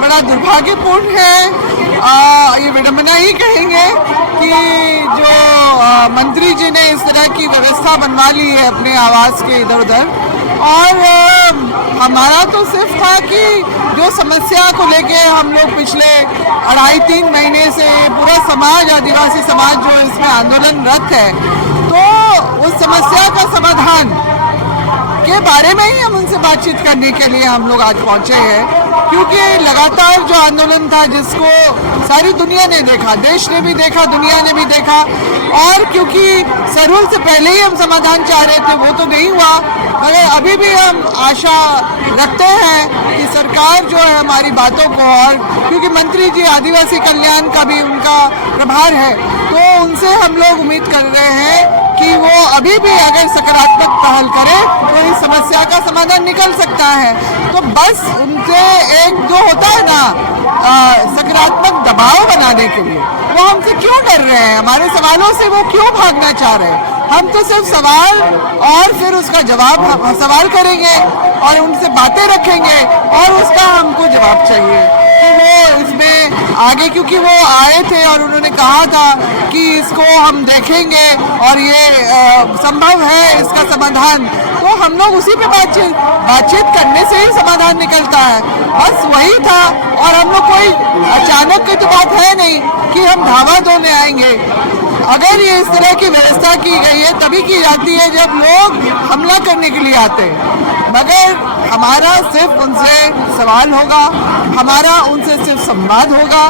बड़ा दुर्भाग्यपूर्ण है। ये विडंबना ही कहेंगे कि जो मंत्री जी ने इस तरह की व्यवस्था बनवा ली है अपने आवास के इधर उधर, और हमारा तो सिर्फ था कि जो समस्या को लेके हम लोग पिछले 2.5-3 महीने से पूरा समाज, आदिवासी समाज जो इसमें आंदोलनरत है, तो उस समस्या का समाधान के बारे में ही हम उनसे बातचीत करने के लिए हम लोग आज पहुंचे हैं, क्योंकि लगातार जो आंदोलन था जिसको सारी दुनिया ने देखा, देश ने भी देखा, दुनिया ने भी देखा, और क्योंकि सरहुल से पहले ही हम समाधान चाह रहे थे, वो तो नहीं हुआ, मगर अभी भी हम आशा रखते हैं कि सरकार जो है हमारी बातों को, और क्योंकि मंत्री जी आदिवासी कल्याण का भी उनका प्रभार है, तो उनसे हम लोग उम्मीद कर रहे हैं कि वो अभी भी अगर सकारात्मक पहल करे तो इस समस्या का समाधान निकल सकता है। तो बस उनसे एक जो होता है ना सकारात्मक दबाव बनाने के लिए, वो हमसे क्यों कर रहे हैं, हमारे सवालों से वो क्यों भागना चाह रहे हैं। हम तो सिर्फ सवाल और फिर उसका जवाब, सवाल करेंगे और उनसे बातें रखेंगे और उसका हमको जवाब चाहिए कि वो इसमें आगे, क्योंकि वो आए थे और उन्होंने कहा था कि इसको हम देखेंगे और ये संभव है इसका समाधान, तो हम लोग उसी पे बातचीत करने से ही समाधान निकलता है। बस वही था, और हम लोग कोई अचानक की तो बात है नहीं कि हम धावा धोने आएंगे। अगर ये इस तरह की व्यवस्था की गई है तभी की जाती है जब लोग हमला करने के लिए आते हैं, मगर हमारा सिर्फ उनसे सवाल होगा, हमारा उनसे सिर्फ संवाद होगा,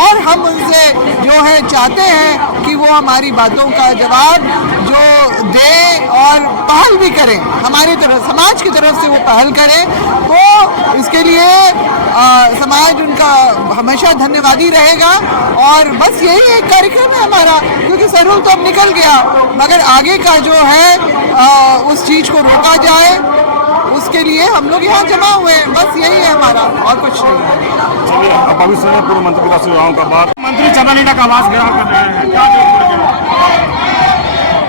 और हम उनसे जो है चाहते हैं कि वो हमारी बातों का जवाब जो दे और पहल भी करें, हमारी तरफ, समाज की तरफ से वो पहल करें, तो इसके लिए समाज उनका हमेशा धन्यवादी रहेगा। और बस यही एक कार्यक्रम है हमारा, क्योंकि सरहुल तो अब निकल गया, मगर आगे का जो है उस चीज को रोका जाए, उसके लिए हम लोग यहाँ जमा हुए हैं, बस यही है हमारा, और कुछ नहीं है। भविष्य में पूर्व मंत्री का सुझाव का बाद मंत्री चंद्र लिंडा का आवास घेराव कर रहे हैं।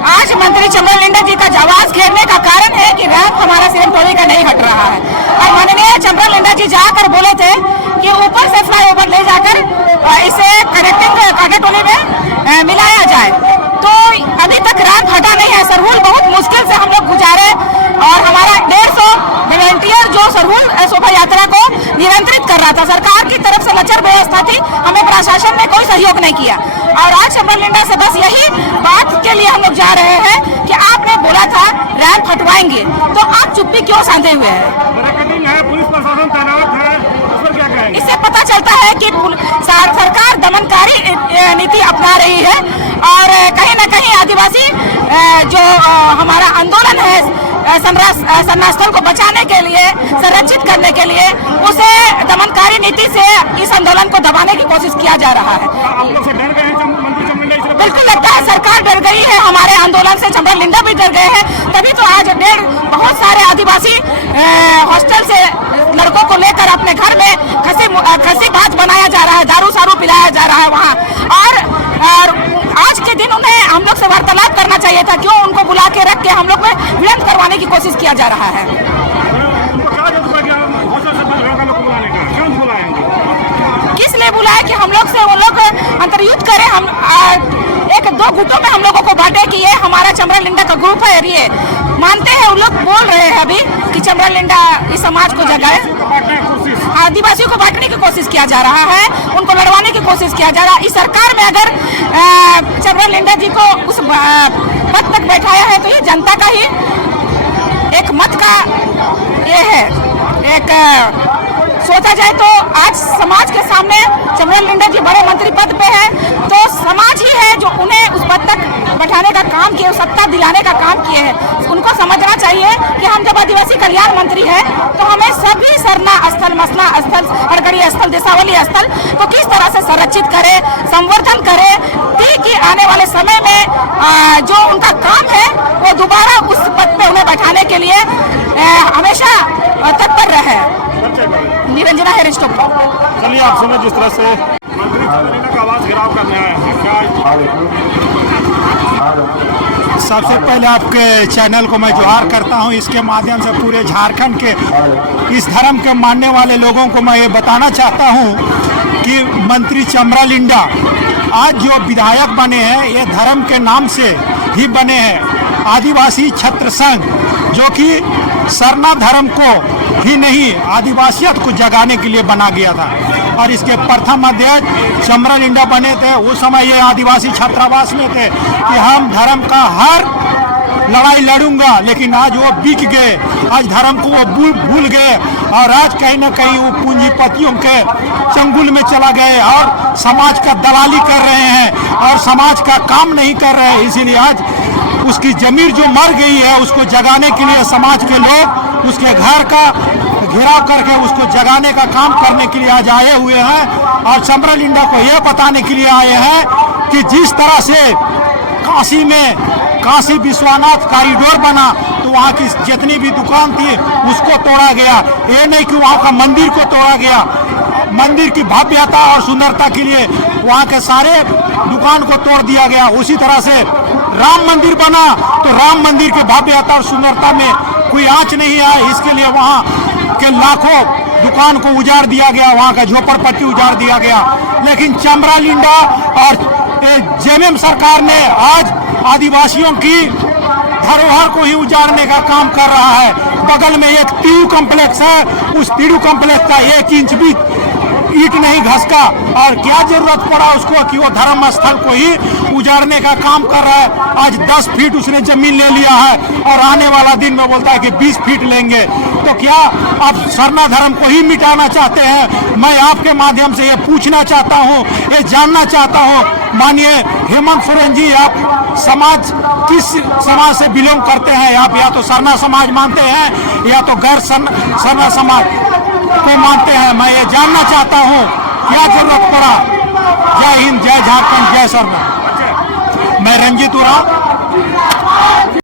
आज मंत्री चंद्र लिंडा जी का आवास घेरने का कारण है कि रैंप हमारा सीएम टोली का नहीं हट रहा है, और माननीय चंद्र लिंडा जी जाकर बोले थे कि ऊपर से फ्लाईओवर ले जाकर इसे कनेक्टिंग कागे टोली में मिलाया जाए, तो अभी तक रैंप हटा नहीं है। सरहुल बहुत मुश्किल से हम लोग गुजारे, और हमारा 150 वॉलंटियर जो सरहुल शोभा यात्रा को नियंत्रित कर रहा था, सरकार की तरफ से लचर व्यवस्था थी, हमें प्रशासन ने कोई सहयोग नहीं किया, और आज चंद्र लिंडा से बस यही बात के लिए हम लोग जा रहे हैं कि आपने बोला था रैंप हटवाएंगे, तो आप चुप्पी क्यों साधे हुए हैं? पुलिस प्रशासन तैनात है, उस पर क्या कहेंगे? इससे पता चलता है कि सरकार दमनकारी नीति अपना रही है, और कहीं न कहीं आदिवासी जो हमारा आंदोलन है सन्नास्थल को बचाने के लिए, संरक्षित करने के लिए, उसे दमनकारी नीति से इस आंदोलन को दबाने की कोशिश किया जा रहा है। आप लोग से डर गए हैं मंत्री? बिल्कुल लगता है सरकार डर गई है, हमारे आंदोलन से चंद्र लिंडा भी डर गए हैं, तभी तो आज बहुत सारे आदिवासी हॉस्टल से लड़कों को लेकर अपने घर में खसी भात बनाया जा रहा है, दारू सारू पिलाया जा रहा है वहाँ, और आज के दिन उन्हें हम लोग से वार्तालाप करना चाहिए था, क्यों उनको बुला के रख के हम लोग में विलंब करवाने की कोशिश किया जा रहा है। किस लिए बुलाए कि हम लोग से वो लोग अंतर्युद्ध करें, हम 1-2 गुटों में हम लोगों को बांटे कि ये हमारा चंद्र लिंडा का ग्रुप है, ये मानते हैं, वो लोग बोल रहे हैं अभी कि चंद्र लिंडा इस समाज को जगाए, आदिवासियों को बांटने की कोशिश किया जा रहा है, उनको लड़वाने की कोशिश किया जा रहा है। इस सरकार में अगर चंद्र लिंडा जी को उस पद तक बैठाया है तो ये जनता का ही एक मत का ये है, एक सोचा जाए तो आज समाज के सामने चंद्र लिंडा जी बड़े मंत्री पद पे हैं, तो समाज ही है जो उन्हें उस पद तक बैठाने का काम किए, सत्ता दिलाने का काम किए हैं। उनको समझना चाहिए कि हम जब आदिवासी कल्याण मंत्री हैं तो हमें सभी सरना स्थल, मसना स्थल, हड़गड़ी स्थल, देसावली स्थल को किस तरह से संरक्षित करें, संवर्धन करें, कि आने वाले समय में जो उनका बैठाने के लिए हमेशा तत्पर रहे निरंजना हेयर स्टॉप पर। चलिए आप सुने जिस तरह से मंत्री चंद्रलेना का आवास घेराव करने आए हैं, सबसे पहले आपके चैनल को मैं जोहार करता हूं। इसके माध्यम से पूरे झारखंड के इस धर्म के मानने वाले लोगों को मैं ये बताना चाहता हूं कि मंत्री चमरा लिंडा आज जो विधायक बने हैं ये धर्म के नाम से ही बने हैं। आदिवासी छत्र संघ जो कि सरना धर्म को ही नहीं आदिवासियत को जगाने के लिए बना गया था और इसके प्रथम अध्यक्ष चमरा लिंडा बने थे। उस समय ये आदिवासी छात्रावास में थे कि हम धर्म का हर लड़ाई लड़ूंगा, लेकिन आज वो बिक गए, आज धर्म को वो भूल गए और आज कहीं ना कहीं वो पूंजीपतियों के चंगुल में चला गए और समाज का दलाली कर रहे हैं और समाज का काम नहीं कर रहे हैं। इसीलिए आज उसकी जमीर जो मर गई है उसको जगाने के लिए समाज के लोग उसके घर का घेराव करके उसको जगाने का काम करने के लिए आज आए हुए हैं और चमरा लिंडा को यह बताने के लिए आए हैं कि जिस तरह से काशी में काशी विश्वनाथ कॉरिडोर बना तो वहाँ की जितनी भी दुकान थी उसको तोड़ा गया। ये नहीं कि वहाँ का मंदिर को तोड़ा गया, मंदिर की भव्यता और सुंदरता के लिए वहाँ के सारे दुकान को तोड़ दिया गया। उसी तरह से राम मंदिर बना तो राम मंदिर की भव्यता और सुंदरता में कोई आंच नहीं आए, इसके लिए वहाँ के लाखों दुकान को उजाड़ दिया गया, वहाँ का झोपड़पट्टी उजाड़ दिया गया। लेकिन चमरा लिंडा और जेएमएम सरकार ने आज आदिवासियों की धरोहर को ही उजाड़ने का काम कर रहा है। बगल में एक तीड़ू कॉम्प्लेक्स है, उस तीड़ू कॉम्प्लेक्स का 1 इंच भी ईंट नहीं घसका और क्या जरूरत पड़ा उसको कि वो धर्म स्थल को ही उजाड़ने का काम कर रहा है। आज 10 फीट उसने जमीन ले लिया है और आने वाला दिन में बोलता है कि 20 फीट लेंगे। तो क्या आप सरना धर्म को ही मिटाना चाहते हैं? मैं आपके माध्यम से ये पूछना चाहता हूँ, ये जानना चाहता हूँ, माननीय हेमंत सोरेन जी, आप समाज किस समाज से बिलोंग करते हैं? आप या तो सरना समाज मानते हैं या तो गैर सरना समाज को मानते हैं। मैं ये जानना चाहता हूँ क्या जरूरत पड़ा। जय हिंद, जय झारखंड, जय सरना। मैं रंजीत उरांव।